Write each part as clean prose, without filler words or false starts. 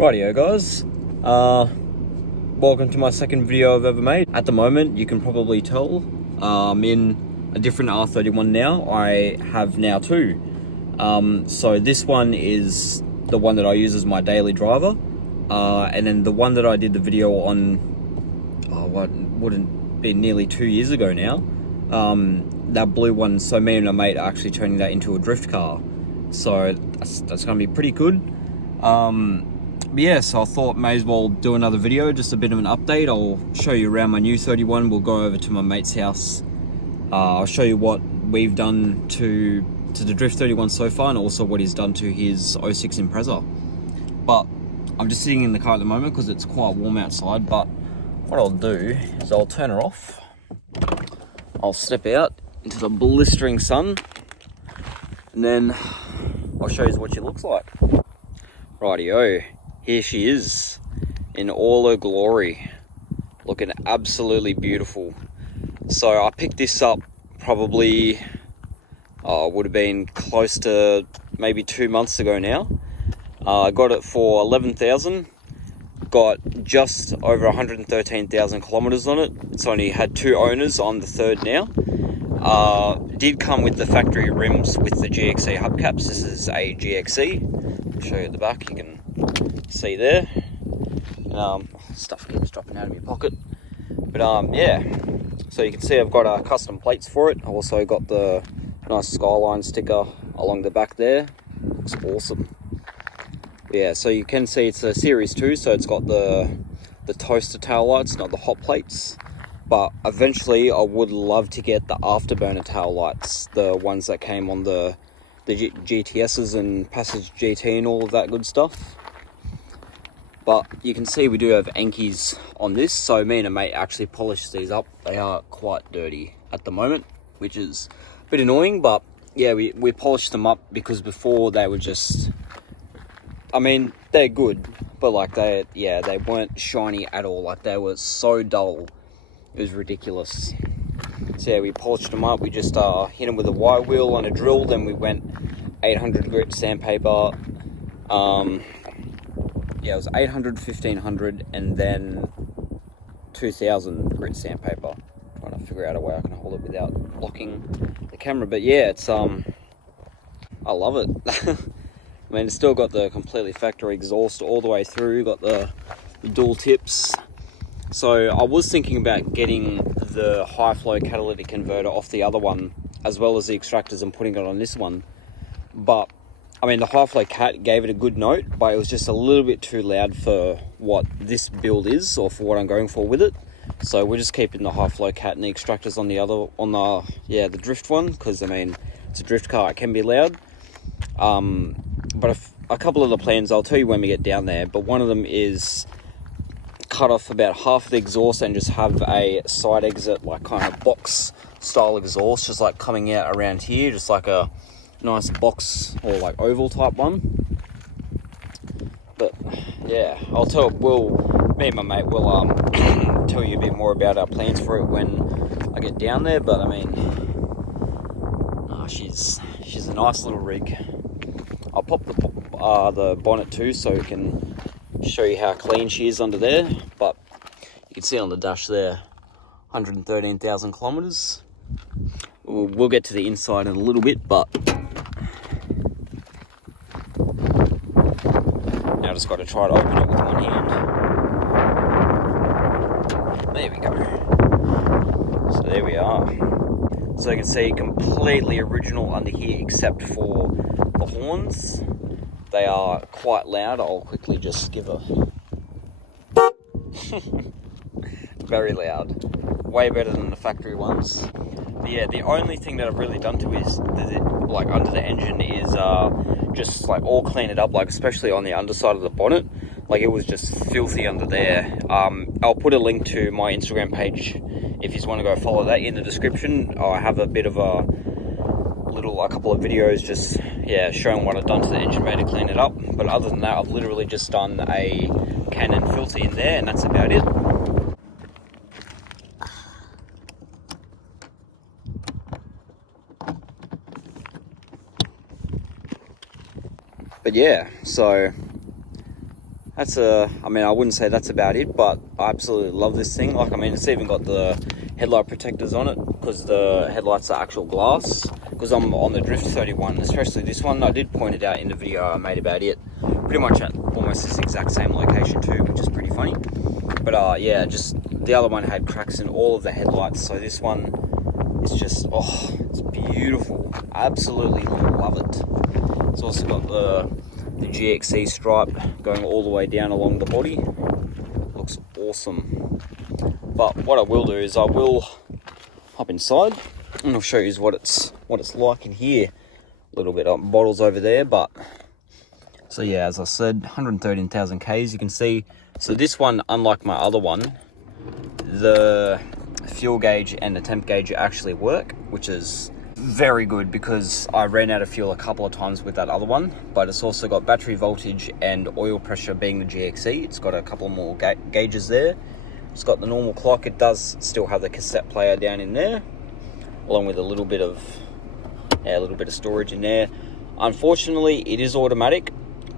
Rightio guys, welcome to my second video I've ever made. At the moment, you can probably tell, I'm in a different R31 now. I have now two. So this one is the one that I use as my daily driver. And then the one that I did the video on, what wouldn't be nearly 2 years ago now. That blue one, so me and my mate are actually turning that into a drift car. So that's gonna be pretty good. But yeah, so I thought may as well do another video, just a bit of an update. I'll show you around my new 31. We'll go over to my mate's house. I'll show you what we've done to the Drift 31 so far, and also what he's done to his 06 Impreza. But I'm just sitting in the car at the moment because it's quite warm outside. But what I'll do is I'll turn her off. I'll step out into the blistering sun, and then I'll show you what she looks like. Rightio. Here she is in all her glory, looking absolutely beautiful. So I picked this up probably, would have been close to maybe 2 months ago now. I got it for 11,000, got just over 113,000 kilometers on it. It's only had two owners, I'm the third now. Did come with the factory rims with the GXE hubcaps. This is a GXE. I'll show you at the back, you can see there. Stuff keeps dropping out of my pocket. But yeah, so you can see I've got custom plates for it. I've also got the nice Skyline sticker along the back there. Looks awesome. Yeah, so you can see it's a Series 2, so it's got the toaster tail lights, not the hot plates. But eventually I would love to get the afterburner tail lights, the ones that came on the GTSs and Passage GT and all of that good stuff. But you can see we do have Ankies on this, so me and a mate actually polished these up. They are quite dirty at the moment, which is a bit annoying, but yeah, we polished them up because before they were just, I mean, they're good, but like they weren't shiny at all. Like they were so dull, it was ridiculous. So yeah, we polished them up. We just hit them with a wire wheel on a drill, then we went 800 grit sandpaper. Yeah, it was 800, 1500, and then 2000 grit sandpaper. Trying to figure out a way I can hold it without blocking the camera. But yeah, it's I love it. I mean, it's still got the completely factory exhaust all the way through. Got the dual tips. So I was thinking about getting the high flow catalytic converter off the other one, as well as the extractors, and putting it on this one. But I mean, the high flow cat gave it a good note, but it was just a little bit too loud for what this build is, or for what I'm going for with it. So we're just keeping the high flow cat and the extractors on the drift one, because I mean, it's a drift car, it can be loud. But a couple of the plans, I'll tell you when we get down there, but one of them is cut off about half of the exhaust and just have a side exit, like kind of box style exhaust, just like coming out around here, just like a nice box or like oval type one. But yeah, me and my mate will tell you a bit more about our plans for it when I get down there. But I mean, she's a nice little rig. I'll pop the bonnet too, so we can show you how clean she is under there. But you can see on the dash there, 113,000 kilometers. We'll get to the inside in a little bit, but now I just got to try to open it with one hand. There we go. So there we are. So you can see completely original under here, except for the horns. They are quite loud. I'll quickly just give a very loud, way better than the factory ones. But yeah, the only thing that I've really done to is like under the engine is just like all clean it up, like especially on the underside of the bonnet. Like it was just filthy under there. I'll put a link to my Instagram page if you want to go follow that in the description. I have a bit of a couple of videos just showing what I've done to the engine bay to clean it up. But other than that, I've literally just done a Canon filter in there, and that's about it. But yeah, so that's I mean, I wouldn't say that's about it, but I absolutely love this thing. Like, I mean, it's even got the headlight protectors on it, because the headlights are actual glass. Because I'm on the Drift 31, especially this one, I did point it out in the video I made about it, pretty much at almost this exact same location too, which is pretty funny. But yeah, just the other one had cracks in all of the headlights, so this one is just, oh, it's beautiful. I absolutely love it. It's also got the GXC stripe going all the way down along the body. Looks awesome. But what I will do is I will hop inside and I'll show you what it's like in here. A little bit of bottles over there, but so yeah, as I said, 113,000 Ks. You can see. So this one, unlike my other one, the fuel gauge and the temp gauge actually work, which is very good, because I ran out of fuel a couple of times with that other one. But it's also got battery voltage and oil pressure, being the GXE. It's got a couple more gauges there. It's got the normal clock. It does still have the cassette player down in there, along with a little bit of storage in there. Unfortunately, it is automatic.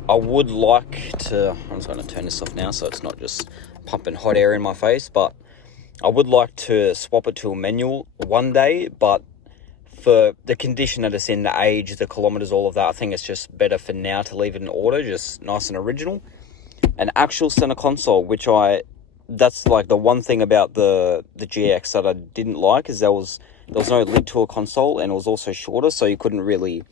I would like to, I'm just going to turn this off now so it's not just pumping hot air in my face, but I would like to swap it to a manual one day, but for the condition that it's in, the age, the kilometers, all of that, I think it's just better for now to leave it in auto, just nice and original. An actual center console, which that's like the one thing about the GX that I didn't like, is there was no lid to a console, and it was also shorter, so you couldn't really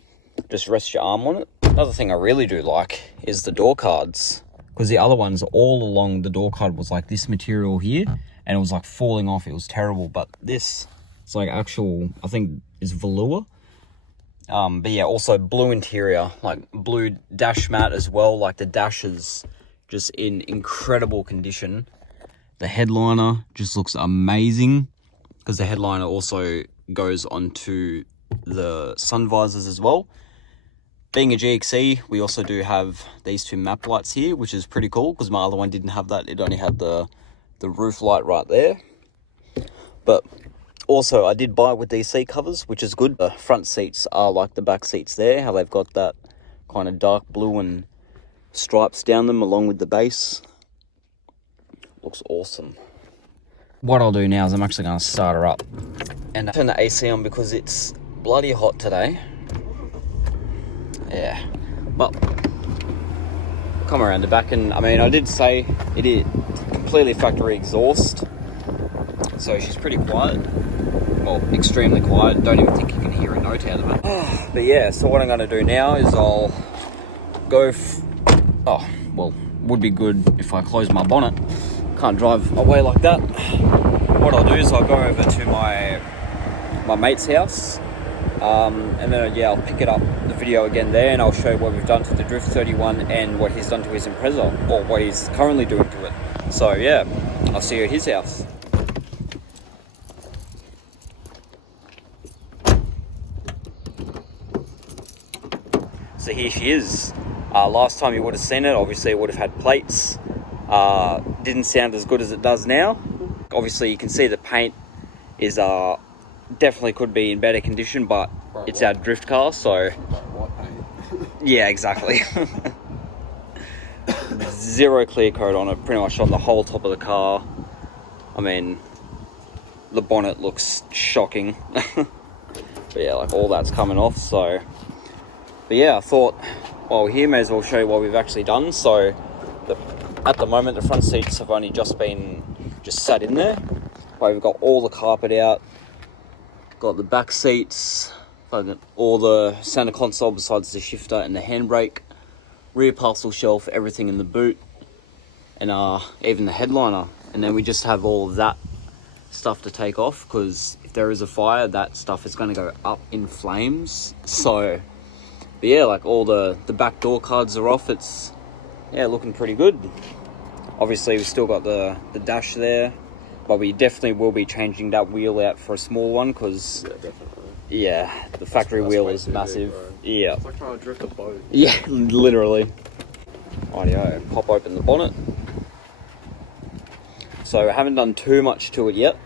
just rest your arm on it. Another thing I really do like is the door cards, because the other ones, all along the door card was like this material here, and it was like falling off. It was terrible. But this, it's like actual, I think is velour. But yeah, also blue interior, like blue dash mat as well. Like the dash is just in incredible condition. The headliner just looks amazing, because the headliner also goes onto the sun visors as well. Being a GXE, we also do have these two map lights here, which is pretty cool, because my other one didn't have that. It only had the roof light right there. But also, I did buy with these seat covers, which is good. The front seats are like the back seats there, how they've got that kind of dark blue and stripes down them along with the base. Looks awesome. What I'll do now is I'm actually going to start her up and turn the AC on, because it's bloody hot today. Yeah, but come around the back, and I mean, I did say it is completely factory exhaust, so she's pretty quiet. Well, extremely quiet. Don't even think you can hear a note out of it. But yeah, so what I'm going to do now is I'll go. Oh, well, would be good if I close my bonnet. Can't drive away like that. What I'll do is I'll go over to my mate's house. And then yeah, I'll pick it up the video again there, and I'll show you what we've done to the Drift 31 and what he's done to his Impreza, or what he's currently doing to it. So yeah, I'll see you at his house. So here she is. Last time you would have seen it, obviously it would have had plates. Didn't sound as good as it does now. Obviously you can see the paint is definitely could be in better condition, but it's our drift car, so yeah, exactly. Zero clear coat on it, pretty much on the whole top of the car. I mean, the bonnet looks shocking. But yeah, like all that's coming off. So but yeah, I thought while we're here, may as well show you what we've actually done. So at the moment, the front seats have only just sat in there. We've got all the carpet out, got the back seats, all the center console besides the shifter and the handbrake, rear parcel shelf, everything in the boot, and even the headliner. And then we just have all of that stuff to take off, because if there is a fire, that stuff is going to go up in flames. So but yeah, like all the back door cards are off. It's yeah, looking pretty good. Obviously we've still got the dash there, but we definitely will be changing that wheel out for a small one, because yeah, the factory wheel is massive. Yeah, it's like trying to drift a boat. Yeah, literally. Rightio, pop open the bonnet. So I haven't done too much to it yet,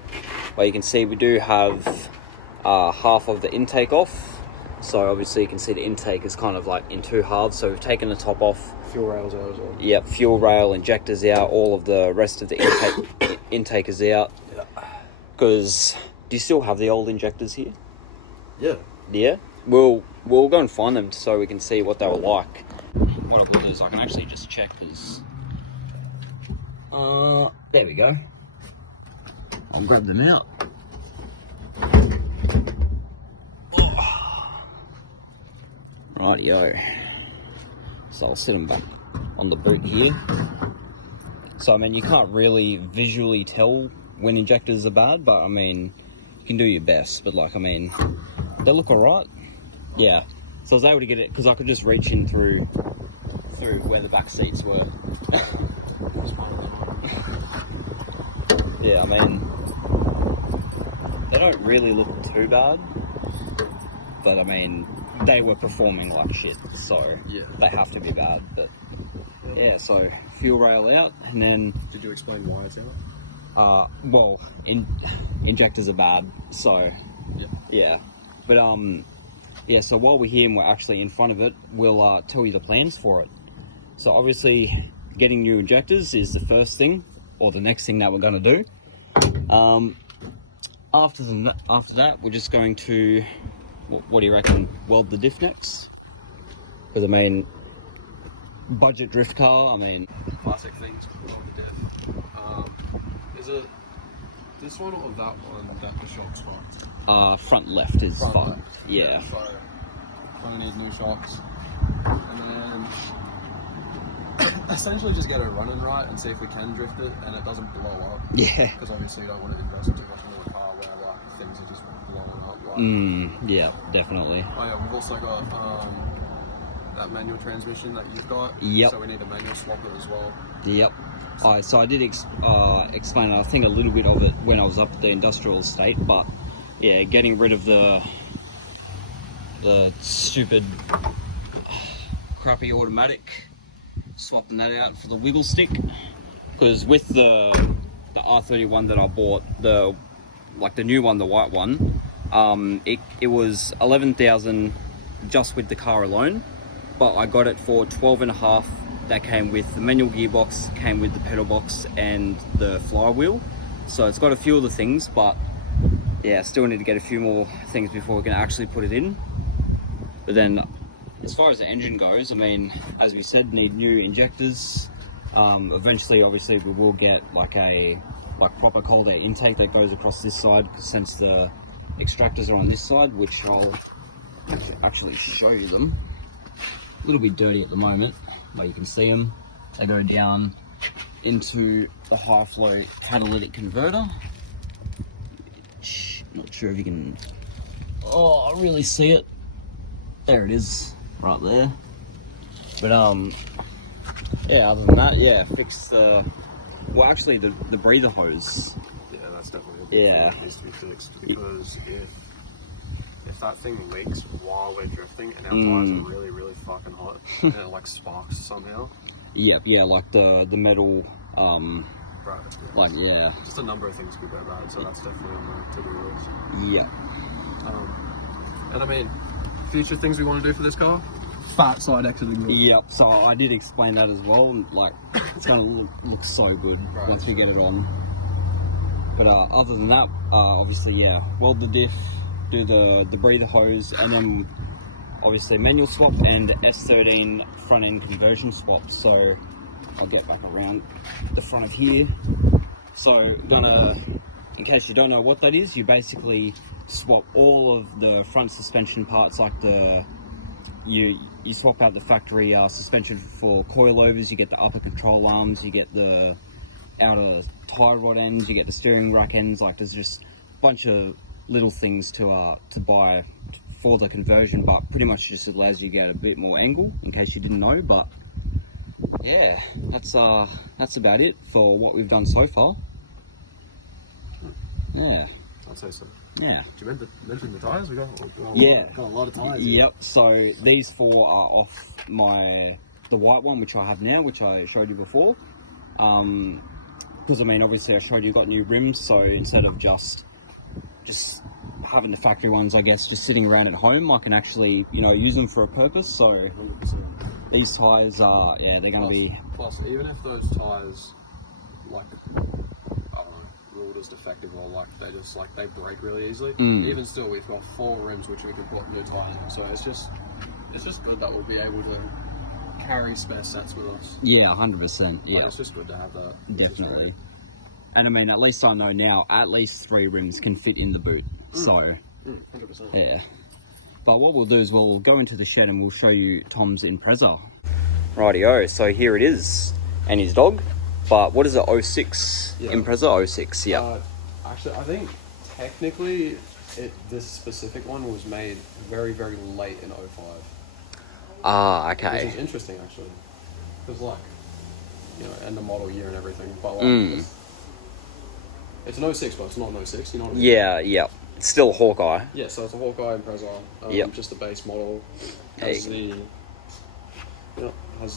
but you can see we do have half of the intake off. So obviously you can see the intake is kind of like in two halves. So we've taken the top off. Fuel rails out as well. Yep, fuel rail, injectors out, all of the rest of the intake is out. Because do you still have the old injectors here? Yeah. Yeah? We'll go and find them so we can see what they were like. What I will do is I can actually just check because... there we go. I'll grab them out. Rightio. So I'll set them back on the boot here. So I mean, you can't really visually tell when injectors are bad, but I mean, you can do your best. But like, I mean, they look alright. Yeah. So I was able to get it because I could just reach in through where the back seats were. Yeah, I mean, they don't really look too bad, but I mean, they were performing like shit, so yeah, they have to be bad. But yeah, so fuel rail out, and then did you explain why it's out? Well, injectors are bad, so yeah. But yeah. So while we're here and we're actually in front of it, we'll tell you the plans for it. So obviously, getting new injectors is the first thing, or the next thing that we're going to do. After that, we're just going to, what do you reckon, weld the diff next? Because I mean, budget drift car, I mean... Classic thing to weld the diff. Is it this one or that one that the shock's fucked? Front left is fucked. Left. Yeah. So, I'm gonna need new shocks. And then... essentially just get it running right and see if we can drift it and it doesn't blow up. Yeah. Because obviously you don't want to invest too much into a car where like things are just blowing up. Like, yeah, definitely. Oh yeah, we've also got that manual transmission that you've got. Yep. So we need a manual swapper as well. Yep. So I did explain, I think, a little bit of it when I was up at the industrial estate, but yeah, getting rid of the stupid crappy automatic, swapping that out for the wiggle stick, because with the R31 that I bought, the new one, the white one, it was 11,000 just with the car alone, but I got it for 12.5. That came with the manual gearbox, came with the pedal box and the flywheel. So it's got a few of the things, but yeah, still need to get a few more things before we can actually put it in. But then as far as the engine goes, I mean, as we said, need new injectors. Eventually, obviously, we will get like proper cold air intake that goes across this side, since the extractors are on this side, which I'll actually show you them. A little bit dirty at the moment, but you can see them. They go down into the high flow catalytic converter. Not sure if you can, really see it. There it is, right there. But yeah, other than that, yeah, fix the, well, actually the breather hose. Yeah, that's definitely a big thing that needs to be fixed, because if that thing leaks while we're drifting and our tires are really, really fucking hot and it like sparks somehow. Yep, yeah, like the metal, right, yeah. like, yeah. Just a number of things could go bad, so that's definitely on the to-do list. Yeah. And I mean, future things we want to do for this car? Fat side exiting. Yep, so I did explain that as well, and like, it's gonna look so good once we get it on. But other than that, obviously, yeah, weld the diff, do the breather hose, and then obviously manual swap and S13 front end conversion swap. So I'll get back around the front of here. So in case you don't know what that is, you basically swap all of the front suspension parts, like you swap out the factory suspension for coilovers, you get the upper control arms, you get the outer tie rod ends, you get the steering rack ends. Like, there's just a bunch of little things to buy for the conversion, but pretty much just allows you to get a bit more angle, in case you didn't know. But yeah, that's about it for what we've done so far. Yeah, I'd say so. Yeah. Did you mention the tyres? We got a lot of tyres. Yep. So these four are off the white one, which I have now, which I showed you before. Because I mean, obviously I showed you got new rims, so instead of just having the factory ones, I guess, just sitting around at home, I can actually, you know, use them for a purpose. So 100%. these tyres are, yeah, they're going to be... Plus, even if those tyres, like, I don't know, ruled as defective or like they just, like, they break really easily, even still, we've got 4 rims which we can put new tyres in. So it's just good that we'll be able to carry spare sets with us. Yeah, 100%. Yeah, like, it's just good to have that. Definitely. And I mean, at least I know now, at least 3 rims can fit in the boot. So, 100%. yeah. But what we'll do is we'll go into the shed and we'll show you Tom's Impreza. Rightio, so here it is. And his dog. But what is it, 06 Impreza? 06, yeah. Actually, I think technically this specific one was made very, very late in 05. Ah, okay. Which is interesting, actually. Because, like, you know, and the model year and everything. But, like, it's an 06, but it's not an 06, you know what I mean? Yeah, yeah. It's still a Hawkeye. Yeah, so it's a Hawkeye Impreza. Just the base model. Has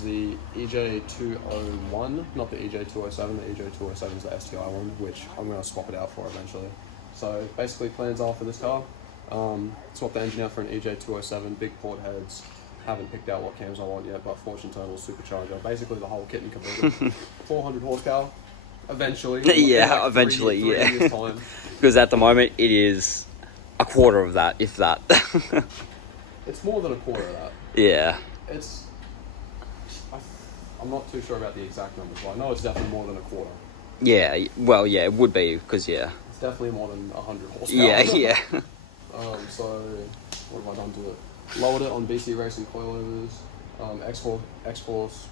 the EJ201, not the EJ207. The EJ207 is the STI one, which I'm going to swap it out for eventually. So basically, plans are for this car. Swap the engine out for an EJ207, big port heads. Haven't picked out what cams I want yet, but fortune total supercharger. Basically, the whole kit and caboodle. 400 horsepower. Eventually. Yeah, like eventually, three years' time. Because at the moment, it is a quarter of that, if that. It's more than a quarter of that. Yeah. I'm not too sure about the exact numbers, but I know it's definitely more than a quarter. Yeah, well, yeah, it would be, because, yeah. It's definitely more than 100 horsepower. Yeah, yeah. So, what have I done to it? Lowered it on BC Racing coilovers, X-Force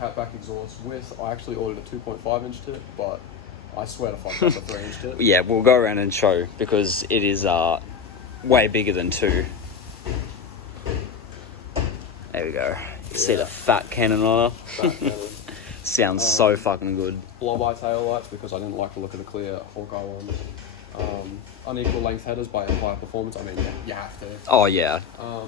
catback exhaust with, I actually ordered a 2.5 inch tip, but I swear to fuck that's a 3 inch tip. Yeah, we'll go around and show, because it is way bigger than 2. There we go. You see the fat cannon on her? Fat cannon. Sounds so fucking good. Blow-by tail lights, because I didn't like the look of the clear Hawkeye ones. Unequal length headers by Empire Performance. I mean, you have to. Oh yeah,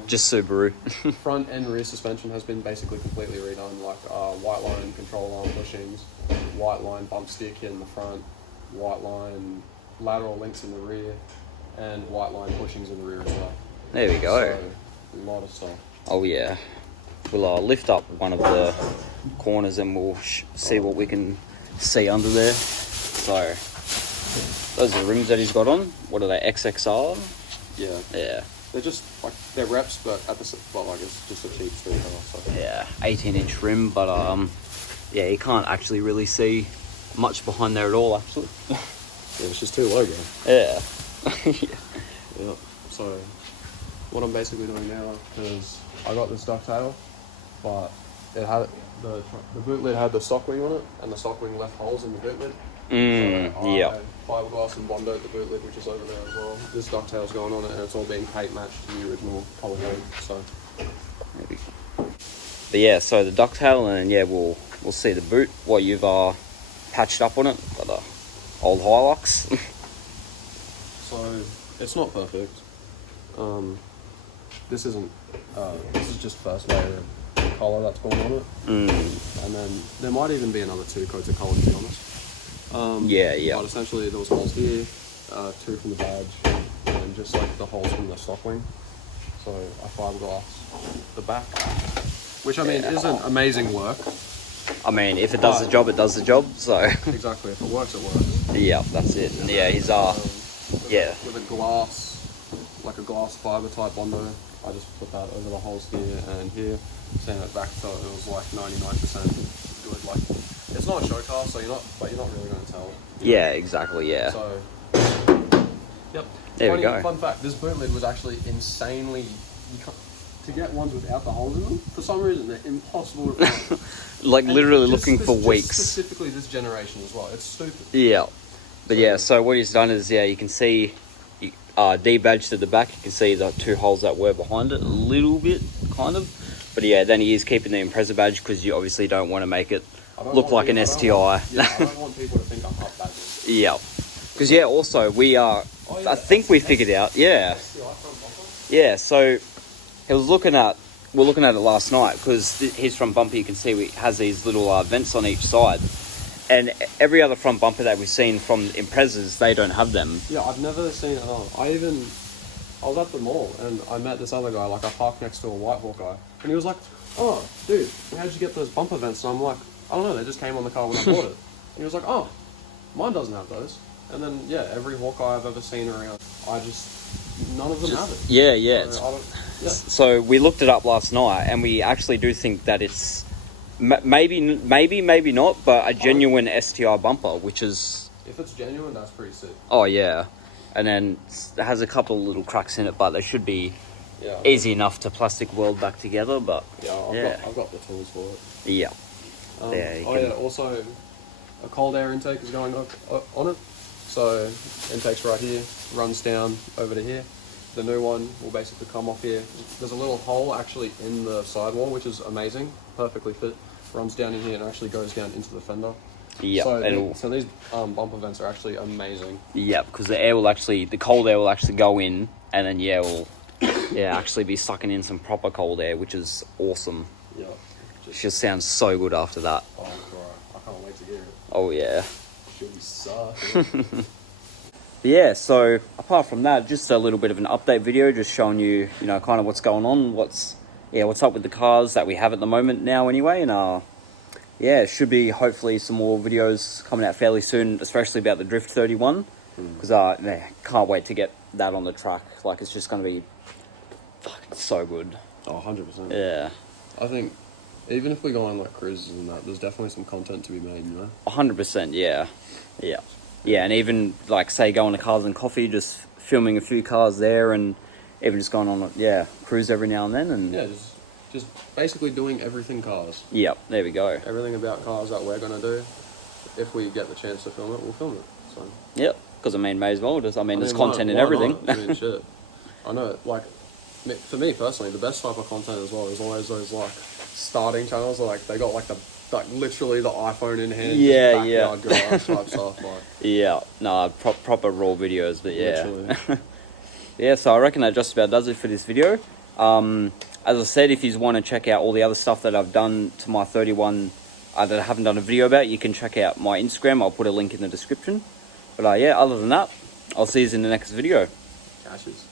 just Subaru. Front and rear suspension has been basically completely redone, like white line control arm bushings, white line bump steer kit in the front, white line lateral links in the rear, and white line bushings in the rear as well. There we go. So, a lot of stuff. Oh yeah. We'll lift up one of the corners and we'll see what we can see under there. So, those are the rims that he's got on. What are they, XXR? Yeah. Yeah. They're just, like, they're reps, but it's just a cheap street car. So. Yeah, 18-inch rim, but, yeah, you can't actually really see much behind there at all, actually. Yeah, it's just too low, bro. Yeah. Yeah. So, what I'm basically doing now is I got this ducktail, but it had the boot lid had the stock wing on it, and the stock wing left holes in the boot lid. So I fiberglass and bondoed the boot lid, which is over there as well. This ducktail's going on it, and it's all being paint matched to the original colour code. So, maybe. But yeah, so the ducktail, and yeah, we'll see the boot. What you've patched up on it, got the old Hilux. So it's not perfect. This is just first layer of colour that's gone on it. And then there might even be another 2 coats of colour, to be honest. Yeah. But essentially there was holes here, 2 from the badge, and just like the holes from the stock wing. So I fiberglass the back, which I mean isn't amazing work. I mean, if it does the job, it does the job. So exactly, if it works, it works. Yeah, that's it. Yeah, he's with a glass, like a glass fiber type bondo. I just put that over the holes here and here, sand it back so it was like 99% good. Like, it's not a show car, so you're not really going to tell. Yeah, exactly. Yeah. So, yep. There we go. Fun fact: this boot lid was actually insanely. To get ones without the holes in them, for some reason they're impossible to find. Like literally looking for weeks. Specifically this generation as well. It's stupid. Yeah. But yeah, so what he's done is, you can see debadged at the back. You can see the 2 holes that were behind it a little bit, kind of. But yeah, then he is keeping the Impreza badge because you obviously don't want to make it look like an STI. I don't want people to think I'm up badges. Yeah. Because also we are, I think we figured out, yeah, so we're looking at it last night because he's from Bumper. You can see he has these little vents on each side. And every other front bumper that we've seen from Imprezas, they don't have them. Yeah, I've never seen. I was at the mall and I met this other guy. Like, I parked next to a white Hawkeye, and he was like, "Oh, dude, how'd you get those bumper vents?" And I'm like, "I don't know. They just came on the car when I bought it." And he was like, "Oh, mine doesn't have those." And then yeah, every Hawkeye I've ever seen around, none of them have it. Yeah, yeah. Yeah. So we looked it up last night, and we actually do think that it's maybe not, but a genuine STI bumper, which is... If it's genuine, that's pretty sick. Oh, yeah. And then it has a couple of little cracks in it, but they should be easy enough to plastic weld back together, but... Yeah, I've got the tools for it. Yeah. Also, a cold air intake is going on it. So, intake's right here, runs down over to here. The new one will basically come off here. There's a little hole actually in the sidewall, which is amazing. Perfectly fit. Runs down in here and actually goes down into the fender. Yeah. So these bumper vents are actually amazing. Yeah, because the cold air will actually go in, and then will actually be sucking in some proper cold air, which is awesome. Yeah. Just sounds so good after that. Oh, God. I can't wait to hear it. Oh, yeah. Should be sucking. Yeah, so apart from that, just a little bit of an update video, just showing you, kind of what's going on, what's up with the cars that we have at the moment now anyway, and it should be hopefully some more videos coming out fairly soon, especially about the Drift 31, because can't wait to get that on the track. Like, it's just going to be fucking so good. Oh, 100%. Yeah. I think even if we go on like cruises and that, there's definitely some content to be made, 100%, yeah. Yeah. Yeah, and even, like, say, going to Cars and Coffee, just filming a few cars there, and even just going on a, cruise every now and then. And yeah, just basically doing everything cars. Yep, there we go. Everything about cars that we're going to do. If we get the chance to film it, we'll film it. So. Yep, because, may as well. There's content in everything. Not? Shit. I know, like, for me personally, the best type of content as well is always those, like, starting channels, like, they got, like, literally the iPhone in hand, backyard garage type stuff, like. Yeah, no, proper raw videos, but yeah. Literally. Yeah, so I reckon that just about does it for this video. As I said, if you want to check out all the other stuff that I've done to my 31 that I haven't done a video about, you can check out my Instagram. I'll put a link in the description. But other than that, I'll see you in the next video. Cashes.